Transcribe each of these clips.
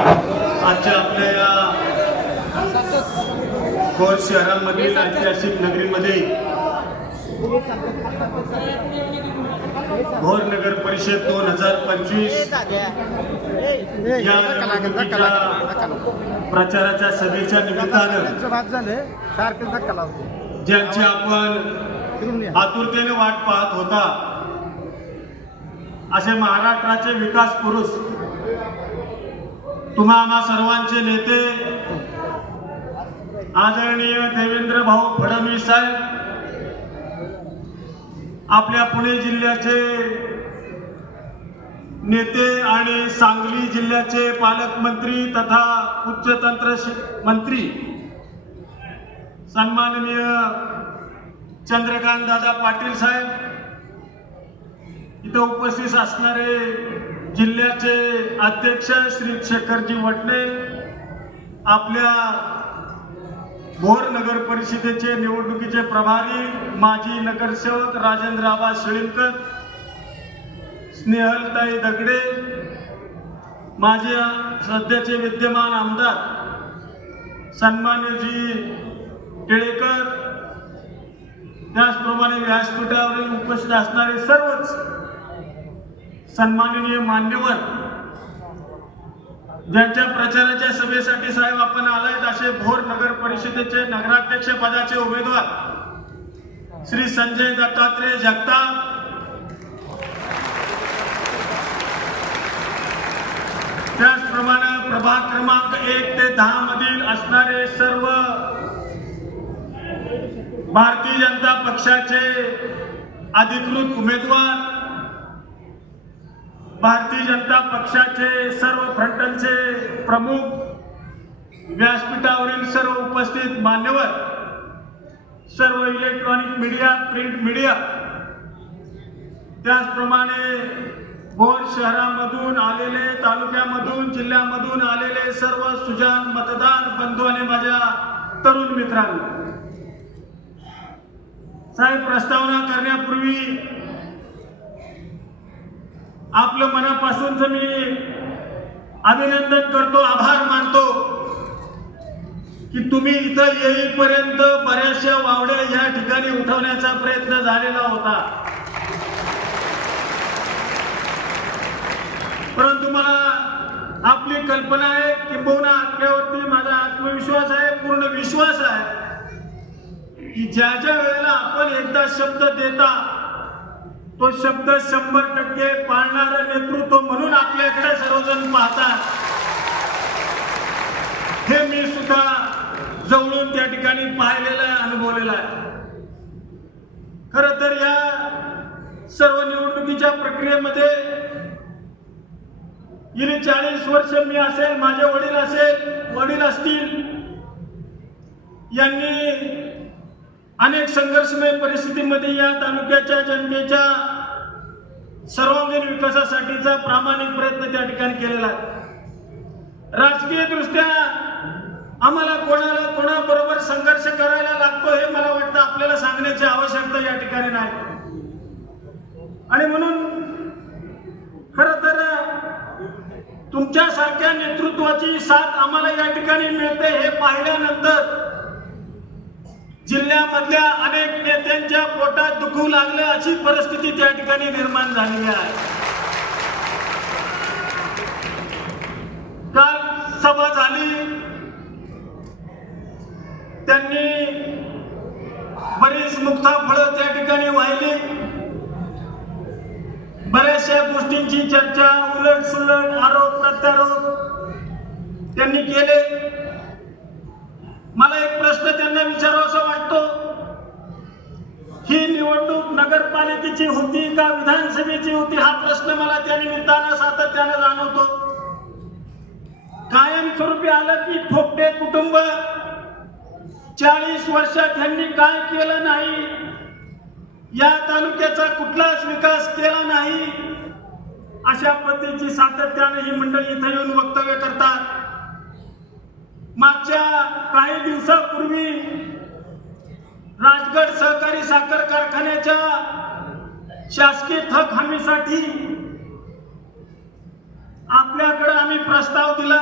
आजच्या आपल्या या भोर शहरामधील ऐतिहासिक नगरीमध्ये भोर नगर परिषद 2025 या निवडणुकीच्या प्रचाराच्या सभेच्या निमित्तानं ज्यांची आपण आतुरतेने वाट पाहत होता असे महाराष्ट्राचे विकास पुरुष तुम्हा आम्हा सर्वांचे नेते आदरणीय देवेंद्र भाऊ फडणवीस साहेब, आपल्या पुणे जिल्ह्याचे नेते आणि सांगली जिल्ह्याचे पालकमंत्री तथा उच्च तंत्र मंत्री सन्माननीय चंद्रकांत दादा पाटील साहेब, इथे उपस्थित असणारे जिल्ह्याचे अध्यक्ष श्री शेखरजी वटणे, आपल्या भोर नगर परिषदेचे निवडणुकीचे प्रभारी माजी नगरसेवक राजेंद्र आबा शिळीमकर, स्नेहलताई दगडे, माझे सध्याचे विद्यमान आमदार सन्मान्यजी टिळेकर, त्याचप्रमाणे व्यासपीठावरील उपस्थित असणारे सर्वच सन्माननीय मान्यवर, ज्यांच्या प्रचाराच्या सभेसाठी साहेब आपण आलायत असे भोर नगर परिषदेचे नगराध्यक्ष पदाचे उमेदवार श्री संजय दत्तात्रय जगताप, त्याचप्रमाणे प्रभाग क्रमांक 1 ते 10 मधील असणारे सर्व भारतीय जनता पक्षाचे अधिकृत उमेदवार, भारतीय जनता पक्षाचे सर्व फ्रंटलचे प्रमुख, व्यासपीठावरील सर्व उपस्थित मान्यवर, सर्व इलेक्ट्रॉनिक मीडिया, प्रिंट मीडिया, त्याचप्रमाणे भोर शहरामधून आलेले, तालुक्यामधून, जिल्ह्यामधून आलेले सर्व सुजाण मतदार बंधू आणि माझ्या तरुण मित्रांनो, साहेब प्रस्तावना करण्यापूर्वी आपलं मनापासूनच मी अभिनंदन करतो, आभार मानतो की तुम्ही इथं येईपर्यंत बऱ्याचशा वावड्या या ठिकाणी उठवण्याचा प्रयत्न झालेला होता, परंतु मला आपली कल्पना आहे, किंबहुना आपल्यावरती माझा आत्मविश्वास आहे, पूर्ण विश्वास आहे की ज्या ज्या वेळेला आपण एकदा शब्द देता तो शब्द 100% पाळणारं नेतृत्व म्हणून आपल्याकडे सर्वजण पाहतात, हे मी सुद्धा जवळून त्या ठिकाणी पाहिलेलं आहे, अनुभवलेलं आहे. खरं तर या सर्व निवडणुकीच्या प्रक्रियेमध्ये गेली 40 वर्ष मी असेल, माझे वडील असतील, यांनी अनेक संघर्षमय परिस्थितीमध्ये या तालुक्याच्या जनतेच्या सर्वांगीण विकासासाठीचा प्रामाणिक प्रयत्न त्या ठिकाणी केलेला आहे. राजकीय दृष्ट्या आम्हाला कोणाबरोबर संघर्ष करायला लागतो हे मला वाटतं आपल्याला सांगण्याची आवश्यकता या ठिकाणी नाही, आणि म्हणून खरं तर तुमच्यासारख्या नेतृत्वाची साथ आम्हाला या ठिकाणी मिळते हे पाहिल्यानंतर जिल्ह्यामधल्या अनेक नेत्यांच्या पोटात दुखू लागले अशी परिस्थिती त्या ठिकाणी निर्माण झालेली आहे. काल सभा झाली, त्यांनी बरीच मुक्ताफळं त्या ठिकाणी वाहिली, बऱ्याचशा गोष्टींची चर्चा, उलट सुलट, आरोप प्रत्यारोप त्यांनी केले. मला एक प्रश्न त्यांना विचारावासा वाटतो, ही निवडणूक नगरपालिकेची होती का विधानसभेची होती, हा प्रश्न मला त्या निमित्तानं सातत्यानं जाणवतो. कायमस्वरूपी आलं की ठोकटे कुटुंब 40 वर्षात त्यांनी काय केलं नाही, या तालुक्याचा कुठलाच विकास केला नाही, अशा पद्धतीची सातत्याने ही मंडळी इथे येऊन वक्तव्य करतात. मागच्या काही दिवसापूर्वी राजगड सहकारी साखर कारखान्याच्या शासकीय थक हमीसाठी आपल्याकडे आम्ही प्रस्ताव दिला.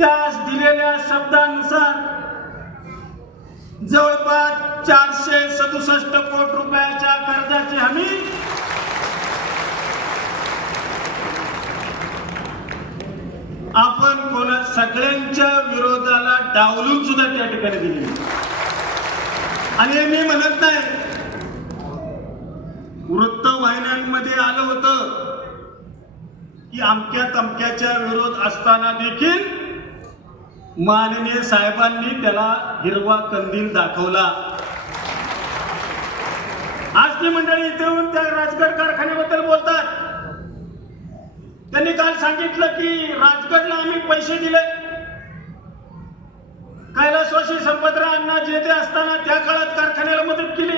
त्या दिलेल्या शब्दानुसार जवळपास 467 कोटी रुपयाच्या कर्जाची हमी आपण सगळ्यांच्या विरोधाला डावलून सुद्धा त्या ठिकाणी दिली. आणि मी म्हणत नाही, वृत्तवाहिन्यांमध्ये आलं होतं की अमक्या तमक्याच्या विरोध असताना देखील माननीय साहेबांनी त्याला हिरवा कंदील दाखवला. आज ती मंडळी इथे येऊन त्या राजगड कारखान्याबद्दल बोलतात. त्यांनी काल सांगितलं की राजगडला आम्ही पैसे दिले. कैलासवासी संपतराव अण्णा जेते असताना त्या काळात कारखान्याला मदत केली.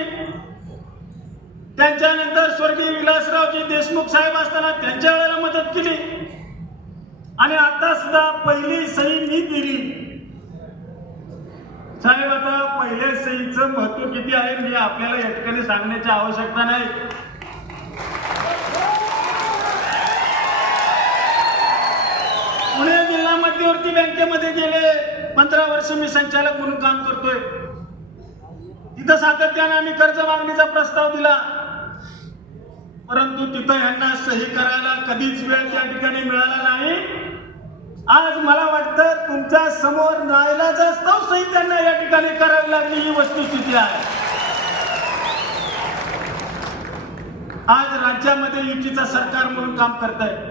त्यांच्यानंतर स्वर्गीय विलासरावजी देशमुख साहेब असताना त्यांच्या वेळेला मदत केली. आणि आता सुद्धा पहिली सही मी दिली. साहेब, आता पहिल्या सहीचं महत्व किती आहे मी आपल्याला या ठिकाणी सांगण्याची आवश्यकता नाही. पुणे जिल्हा मध्यवर्ती बँकेमध्ये गेले 15 वर्ष मी संचालक म्हणून काम करतोय. तिथं सातत्याने आम्ही कर्ज मागणीचा प्रस्ताव दिला, परंतु तिथं यांना सही करायला कधीच वेळ त्या ठिकाणी मिळाला नाही. आज मला वाटतं तुमच्या समोर नाईलाजास्तव सही त्यांना या ठिकाणी करावी लागली, ही वस्तुस्थिती आहे. आज राज्यामध्ये युतीचं सरकार म्हणून काम करत आहे.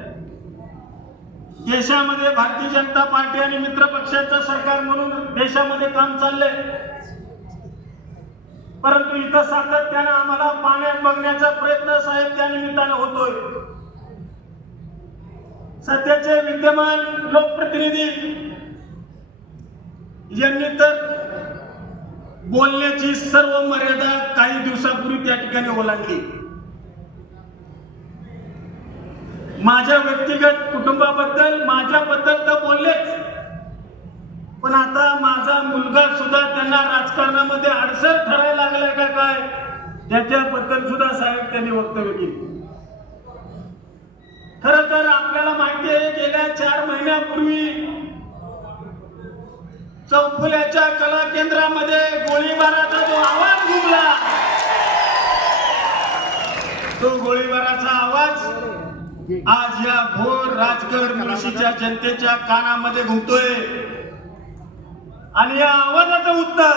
देशामध्ये भारतीय जनता पार्टी आणि मित्र पक्षांचं सरकार म्हणून देशामध्ये काम चाललंय. परंतु इथं सातत्यानं आम्हाला पाण्यात बघण्याचा प्रयत्न साहेब त्या निमित्तानं होतोय. सध्याचे विद्यमान लोकप्रतिनिधी यांनी तर बोलण्याची सर्व मर्यादा काही दिवसापूर्वी त्या ठिकाणी ओलांडली. माझ्या व्यक्तिगत कुटुंबाबद्दल, माझ्याबद्दल तर बोललेच, पण आता माझा मुलगा सुद्धा त्यांना राजकारणामध्ये अडसर ठरायला लागलाय का काय, त्याच्याबद्दल सुद्धा साहेब त्यांनी वक्तव्य केले. खरं तर आपल्याला माहिती आहे, गेल्या 4 महिन्यापूर्वी चौफुल्याच्या कला केंद्रामध्ये गोळीबाराचा जो आवाज घुमला, तो गोळीबाराचा आवाज आज या भोर राजगड मुळशीच्या जनतेच्या कानामध्ये घुमतोय. आणि या आवाजाचं उत्तर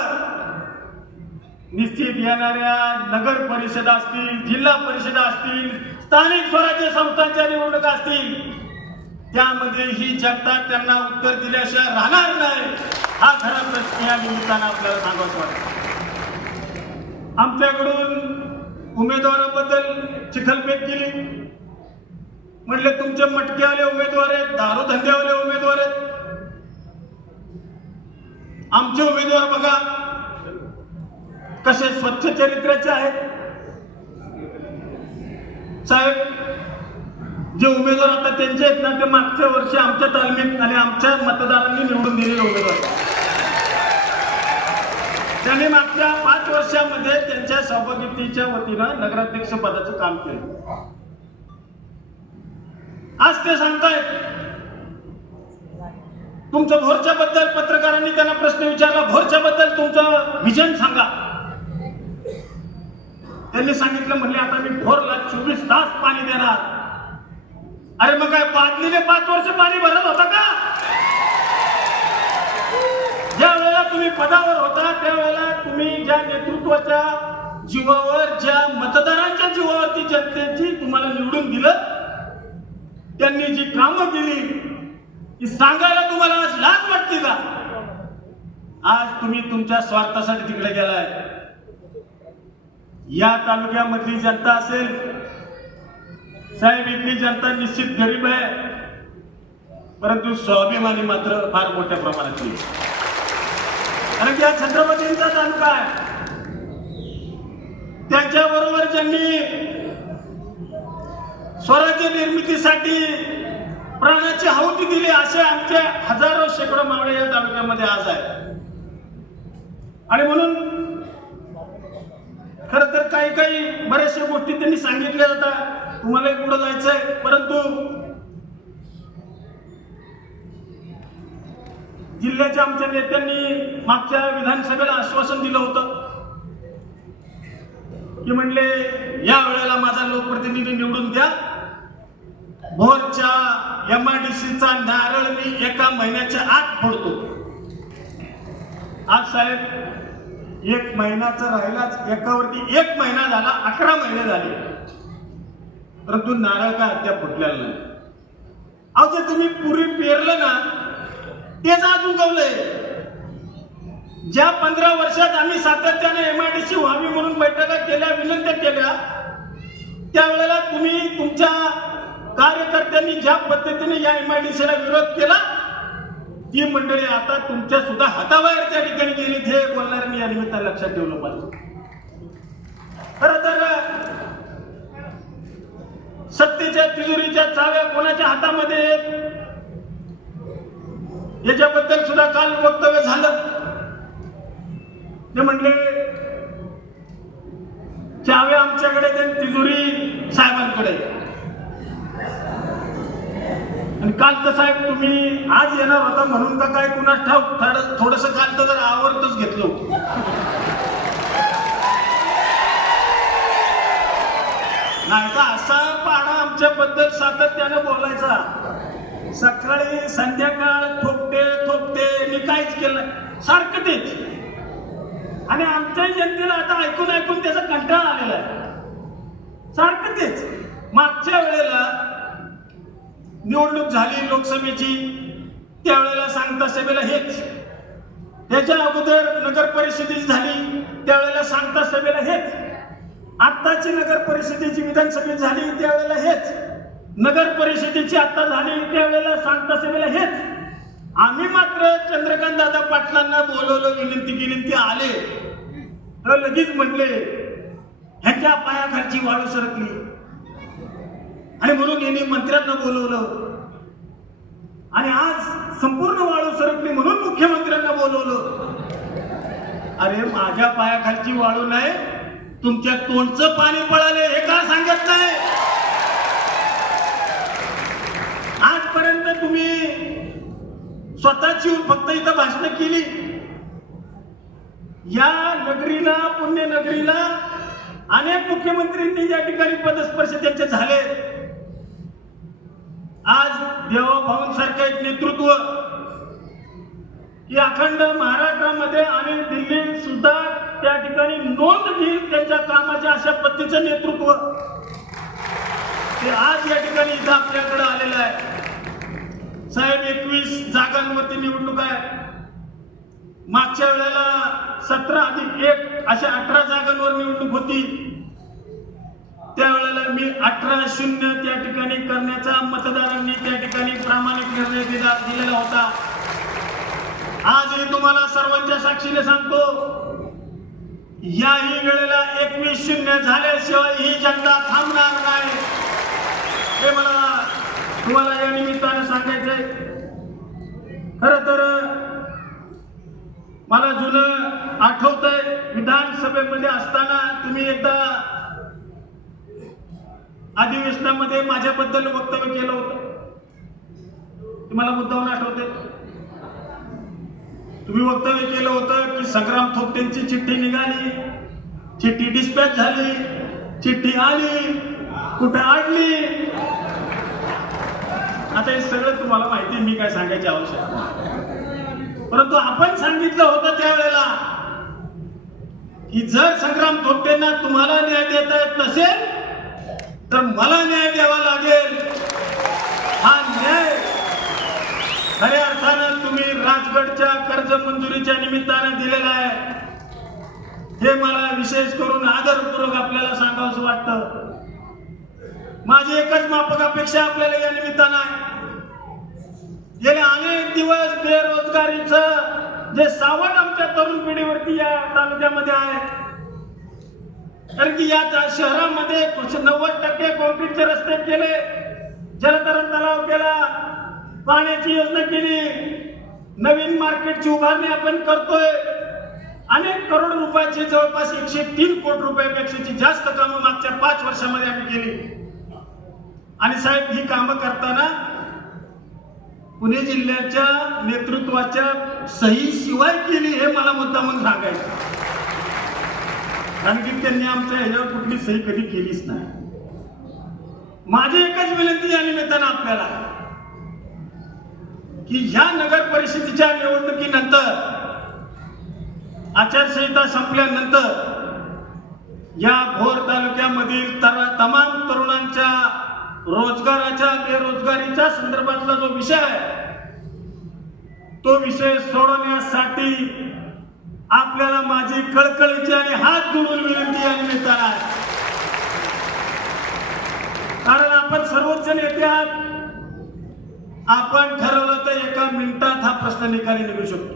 निश्चित येणाऱ्या नगर परिषद असतील, जिल्हा परिषद असतील, स्थानिक स्वराज्य संस्थांच्या निवडणुका असतील, त्यामध्ये ही जनता त्यांना उत्तर दिल्याशिवाय राहणार नाही. हा खरा प्रश्न या निमित्तानं आपल्याला सांगायचं वाटतं. आमच्याकडून उमेदवाराबद्दल चिखलफेक केली. म्हणले तुमचे मटकेवाले उमेदवार आहेत, दारू धंद्यावाले उमेदवार आहेत. आमचे उमेदवार बघा कसे स्वच्छ चरित्राचे आहेत. साहेब, जे उमेदवार आता त्यांचे आहेत ना, ते मागच्या वर्षी आमच्या तालमीत आणि आमच्या मतदारांनी निवडून दिलेले उमेदवार. त्यांनी मागच्या 5 वर्षामध्ये त्यांच्या सौभाग्यवतीच्या वतीनं नगराध्यक्ष पदाचं काम केलं. आज ते सांगतायत तुमचं भोरच्या बद्दल, पत्रकारांनी त्यांना प्रश्न विचारला, भोरच्या बद्दल तुमचं विजन सांगा. त्यांनी सांगितलं, म्हणले आता मी भोरला 24 तास पाणी देणार. अरे मग काय बादलीने 5 वर्ष पाणी भरत होता का? ज्या वेळेला तुम्ही पदावर होता त्यावेळेला तुम्ही ज्या नेतृत्वाच्या जीवावर, ज्या मतदारांच्या जीवावरती जनतेची तुम्हाला निवडून दिलं, त्यांनी जी कामं केली ती सांगायला तुम्हाला आज लाज वाटते का? आज तुम्ही तुमच्या स्वार्थासाठी तिकडे गेलाय. या तालुक्यामधली जनता असेल साहेब, इथली जनता निश्चित गरीब आहे, परंतु स्वाभिमानी मात्र फार मोठ्या प्रमाणातली. कारण की हा छत्रपतींचा तालुका आहे. त्याच्याबरोबर ज्यांनी स्वराज्य निर्मितीसाठी प्राणाची आहुती दिली, असे आमचे हजारो शेकडो मावळे या तालुक्यामध्ये आज आहे. आणि म्हणून खरं तर काही बऱ्याचशा गोष्टी त्यांनी सांगितल्या जातात, तुम्हालाही पुढे जायचंय, परंतु जिल्ह्याच्या आमच्या नेत्यांनी मागच्या विधानसभेला आश्वासन दिलं होतं की म्हणले या वेळेला माझा लोकप्रतिनिधी निवडून द्या, भोरच्या MIDCचा नारळ मी 1 महिन्याच्या आत फोडतो. आज साहेब 1 महिन्याचा राहिलाच, एकावरती 1 महिना झाला, 11 महिने झाले, परंतु नारळ का अद्याप फुटलेला नाही. अहो जे तुम्ही पूर्वी पेरलं ना तेच आज उगवलंय. ज्या 15 वर्षात आम्ही सातत्याने MIDC व्हावी म्हणून बैठका केल्या, विनंत्या केल्या, त्यावेळेला तुम्ही तुमच्या कार्यकर्त्यांनी ज्या पद्धतीने या MIDCला विरोध केला, ती मंडळी आता तुमच्या सुद्धा हाताबाहेर त्या ठिकाणी गेली. हे बोलणाऱ्यांनी या निमित्तानं लक्षात ठेवलं पाहिजे. खरं तर सत्तेच्या तिजोरीच्या चाव्या कोणाच्या हातामध्ये आहेत याच्याबद्दल सुद्धा काल वक्तव्य झालं. ते म्हणले चाव्या आमच्याकडे, तिजोरी साहेबांकडे. आणि काल तर साहेब तुम्ही आज येणार होता म्हणून का काय कुणास ठाऊक थोडस काल तर जरा आवरतच घेतलो. नाही तर असा पाडा आमच्याबद्दल सातत्याने बोलायचा. सकाळी संध्याकाळ थोपटे थोपटे, मी काहीच केलं नाही, सारखं तेच. आणि आमच्या जनतेला आता ऐकून ऐकून त्याचा कंटाळा आलेला आहे. सारखं तेच. मागच्या वेळेला निवडणूक झाली लोकसभेची, त्यावेळेला सांगता सभेला हेच. त्याच्या अगोदर नगर परिषदेची झाली, त्यावेळेला सांगता सभेला हेच. आत्ताची नगर परिषदेची विधानसभेत झाली त्यावेळेला हेच. नगर परिषदेची आता झाली त्यावेळेला सांगता सभेला हेच. आम्ही मात्र चंद्रकांत दादा पाटलांना बोलवलं, विनंती केली, ते आले तर लगेच म्हटले ह्यांच्या पायाखालची वाळू सरकली आणि म्हणून यांनी मंत्र्यांना बोलवलं. आणि आज संपूर्ण वाळू सरकली म्हणून मुख्यमंत्र्यांना बोलवलं. अरे माझ्या पायाखालची वाळू नाही, तुमच्या तोंडचं पाणी पळाले हे का सांगत नाही? आजपर्यंत तुम्ही स्वतःची फक्त इथं भाषण केली. या नगरीला, पुण्यनगरीला अनेक मुख्यमंत्र्यांनी या ठिकाणी पदस्पर्श त्यांचे झाले. आज देवाभाऊ सारखं एक नेतृत्व की अखंड महाराष्ट्रामध्ये आणि दिल्लीत सुद्धा त्या ठिकाणी नोंद घेईल त्यांच्या कामाच्या, अशा पद्धतीचं नेतृत्व ते आज या ठिकाणी इथं आपल्याकडे आलेलं आहे. साहेब 21 जागांवरती निवडणूक आहे. मागच्या वेळेला 17+1 अशा 18 जागांवर निवडणूक होती. त्यावेळेला मी 18-0 त्या ठिकाणी करण्याचा मतदारांनी त्या ठिकाणी प्रामाणिक निर्णय दिलेला होता. आजही तुम्हाला सर्वांच्या साक्षीने सांगतो, याही वेळेला 21-0 झाल्याशिवाय ही जनता थांबणार नाही. हे मला तुम्हाला या निमित्तानं सांगायचंय. खरं तर मला जुनं आठवतंय, विधानसभेमध्ये असताना तुम्ही एकदा अधिवेशनामध्ये माझ्याबद्दल वक्तव्य केलं होतं. तुम्हाला मुद्दाहून आठवते? तुम्ही वक्तव्य केलं होतं की संग्राम थोपटेंची चिठ्ठी निघाली, चिठ्ठी डिस्पॅच झाली, चिठ्ठी आली, कुठे अडली. आता हे सगळं तुम्हाला माहिती, मी काय सांगायची आवश्यकता नाही. परंतु आपण सांगितलं होतं त्यावेळेला की जर संग्राम थोपटेंना तुम्हाला न्याय देता येत नसेल तर मला न्याय द्यावा लागेल. हा न्याय खऱ्या अर्थानं तुम्ही राजगडच्या कर्ज मंजुरीच्या निमित्तानं दिलेला आहे. हे मला विशेष करून आदरपूर्वक आपल्याला सांगावंसं वाटतं. माझी एकच माफक अपेक्षा आपल्याला या निमित्तानं आहे. गेले अनेक दिवस बेरोजगारीचं जे सावट आमच्या तरुण पिढीवरती या तालुक्यामध्ये आहे, कारण की या शहरामध्ये 90% कॉन्क्रीटचे रस्ते केले, जलतरण तलाव केला, पाण्याची योजना केली, नवीन मार्केटची उभारणी आपण करतोय. अनेक करोड रुपयाची, जवळपास 103 कोटी रुपयापेक्षा जास्त कामं मागच्या 5 वर्षामध्ये आम्ही केली. आणि साहेब ही कामं करताना पुणे जिल्ह्याच्या नेतृत्वाच्या सही शिवाय केली हे मला मुद्दामून सांगायचं, कारण की त्यांनी आमच्या ह्याच्यावर कुठली सही कधी केलीच नाही. माझी एकच विनंती या निमित्तानं आपल्याला की ह्या नगर परिषदेच्या निवडणुकीनंतर, आचारसंहिता संपल्यानंतर या भोर तालुक्यामधील तमाम तरुणांच्या रोजगाराच्या बेरोजगारीच्या संदर्भातला जो विषय आहे तो विषय सोडवण्यासाठी आपल्याला माझी कळकळीची आणि हात जोडून विनंती या निमित्तानं आहे. कारण आपण सर्वोच्च नेते आहात, आपण ठरवलं तर एका मिनिटात हा प्रश्न निकाली निघू शकतो.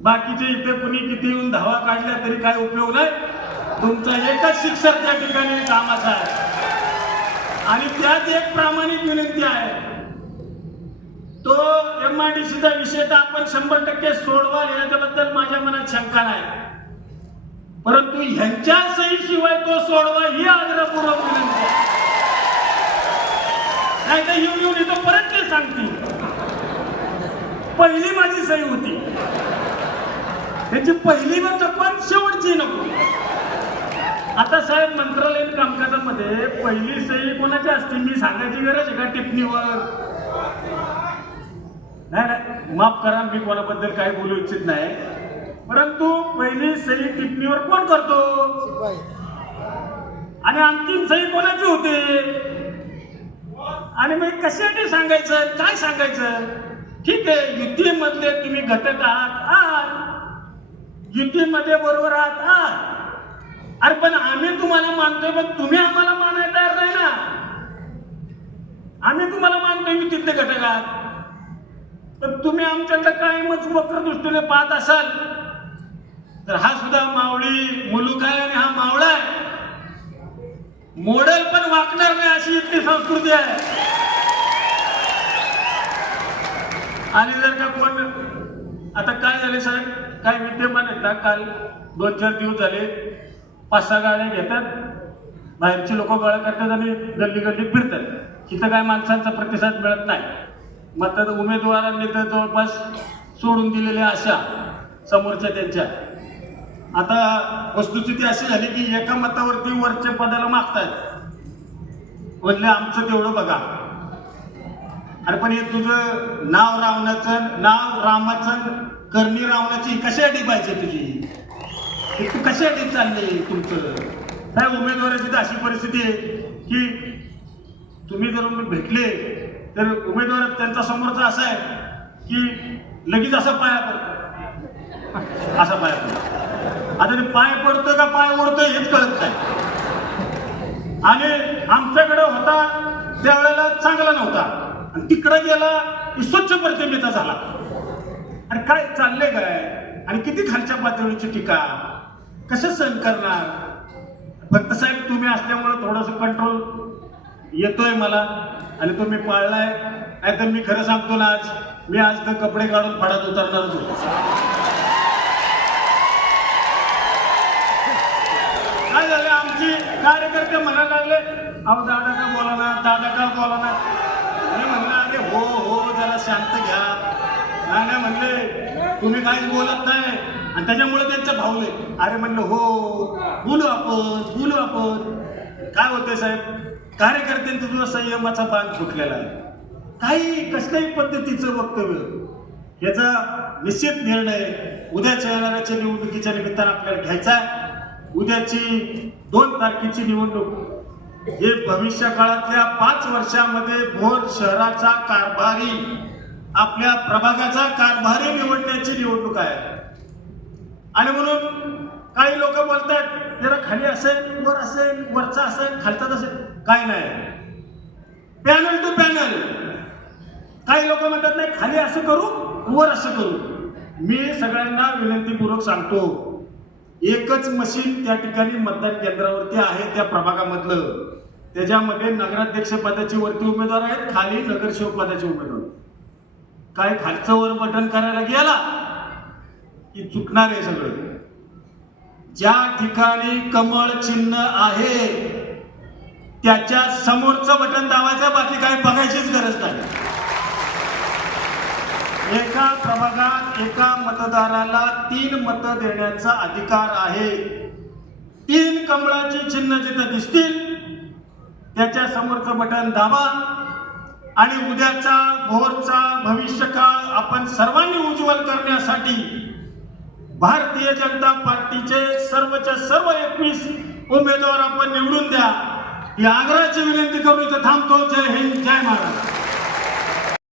बाकीचे इथे कुणी किती येऊन धावा काढल्या तरी काय उपयोग नाही. तुमचा एकच शिक्षक त्या ठिकाणी कामाचा आहे आणि त्यात एक प्रामाणिक विनंती आहे, तो MIDCचा विषय तर आपण 100% सोडवाल याच्याबद्दल माझ्या मनात शंका नाही, परंतु ह्यांच्या सहीशिवाय तो सोडवा ही आग्रहपूर्वक विनंती आहे. नाही तर येऊन इथं परत ते सांगतील पहिली माझी सही होती, त्याची पहिली पण शेवटची नको. आता साहेब मंत्रालयीन कामकाजामध्ये पहिली सही कोणाची असते मी सांगायची गरज आहे का टिप्पणीवर? नाही, माफ करा, मी कोणाबद्दल काही बोलू इच्छित नाही, परंतु पहिली सही टिप्पणीवर कोण करतो आणि अंतिम सही कोणाची होते? आणि मग कशासाठी सांगायचं, काय सांगायचं? ठीक आहे, युतीमधले तुम्ही घटक आहात, युतीमध्ये बरोबर आहात, अरे पण आम्ही तुम्हाला मानतोय, पण तुम्ही आम्हाला मानायला तयार नाही ना. आम्ही तुम्हाला मानतोय युतीतले घटक आहात, तर तुम्ही आमच्याकडे कायमच वक्र दृष्टीने पाहत असाल तर हा सुद्धा मावळी मुलूक आहे आणि हा मावळा आहे, मॉडेल पण वाकणार नाही अशी इथली संस्कृती आहे. आणि जर का कोण आता काय झाले साहेब, काय विद्यमान आहेत ना, काल 2-4 दिवस झाले 5-6 गाड्या घेतात, बाहेरची लोक गोळा करतात आणि गल्ली गल्लीत फिरतात. तिथं काय माणसांचा प्रतिसाद मिळत नाही. मग तर उमेदवारांनी तर जवळपास सोडून दिलेल्या आशा समोरच्या त्यांच्या. आता वस्तुस्थिती अशी झाली की एका मतावरती वरच्या पदाला मागतात, म्हणले आमचं तेवढं बघा. अरे पण हे तुझं नाव रामाचं करणी रावणाची कशासाठी पाहिजे तुझी? तू कशासाठी चालले तुमचं? काय उमेदवाराची तर अशी परिस्थिती आहे की तुम्ही जर भेटले तर उमेदवार त्यांचा समोरचा असा आहे की लगेच असा पाया पडतो, असा पाया पडतो. आता ते पाय पडतोय का पाय ओढतोय हेच कळत नाही. आणि आमच्याकडे होता त्यावेळेला चांगला नव्हता आणि तिकडे गेला की स्वच्छ प्रतिमेचा झाला. आणि काय चाललंय काय आणि किती खालच्या पातळीची टीका कसं सहन करणार? फक्त साहेब तुम्ही असल्यामुळे थोडस कंट्रोल येतोय मला आणि तो मी पाळलाय. नाही तर मी खरं सांगतो ना, आज तर कपडे काढून फाडात उतरणारच होतो. काय झालं, आमची कार्यकर्ते म्हणायला लागले अहो दादा का बोला ना, दादा का बोला ना. मी म्हणलं अरे हो जरा शांत घ्या. नाही म्हणले तुम्ही काहीच बोलत नाही आणि त्याच्यामुळे त्यांचं भावले. अरे म्हणलं हो बोलू आपण. काय होतंय साहेब, कार्यकर्त्यांचा तुझा संयमाचा बांध फुटलेला आहे. काही कसल्याही पद्धतीचं वक्तव्य याचा निश्चित निर्णय उद्याच्या येणाऱ्याच्या निवडणुकीच्या निमित्तानं आपल्याला घ्यायचा आहे. उद्याची 2 तारखेची निवडणूक हे भविष्य काळातल्या 5 वर्षामध्ये भोर शहराचा कारभारी, आपल्या प्रभागाचा कारभारी निवडण्याची निवडणूक आहे. आणि म्हणून काही लोक बोलतात जरा खाली असेल, वर असेल, वरचा असेल, खालचाच असेल. काय नाही, पॅनल टू पॅनल. काही लोक म्हणतात नाही खाली असं करू, वर असं करू. मी सगळ्यांना विनंतीपूर्वक सांगतो, एकच मशीन त्या ठिकाणी मतदान केंद्रावरती आहे त्या प्रभागामधलं. त्याच्यामध्ये नगराध्यक्ष पदाची वरती उमेदवार आहेत, खाली नगरसेवक पदाचे उमेदवार. काय खालचं वर बटन करायला गेला की चुकणार आहे सगळं. ज्या ठिकाणी कमळ चिन्ह आहे त्याच्या समोरचं बटन दाबायचं, बाकी काही बघायचीच गरज नाही. एका प्रभागात एका मतदाराला 3 मतं देण्याचा अधिकार आहे. 3 कमळाची चिन्ह जिथे दिसतील त्याच्या समोरचं बटन दाबा आणि उद्याचा भोरचा भविष्यकाळ आपण सर्वांनी उज्ज्वल करण्यासाठी भारतीय जनता पार्टीचे सर्वच्या सर्व 21 उमेदवार आपण निवडून द्या ही आग्रहाची विनंती करून इथे थांबतो. जय हिंद, जय महाराष्ट्र.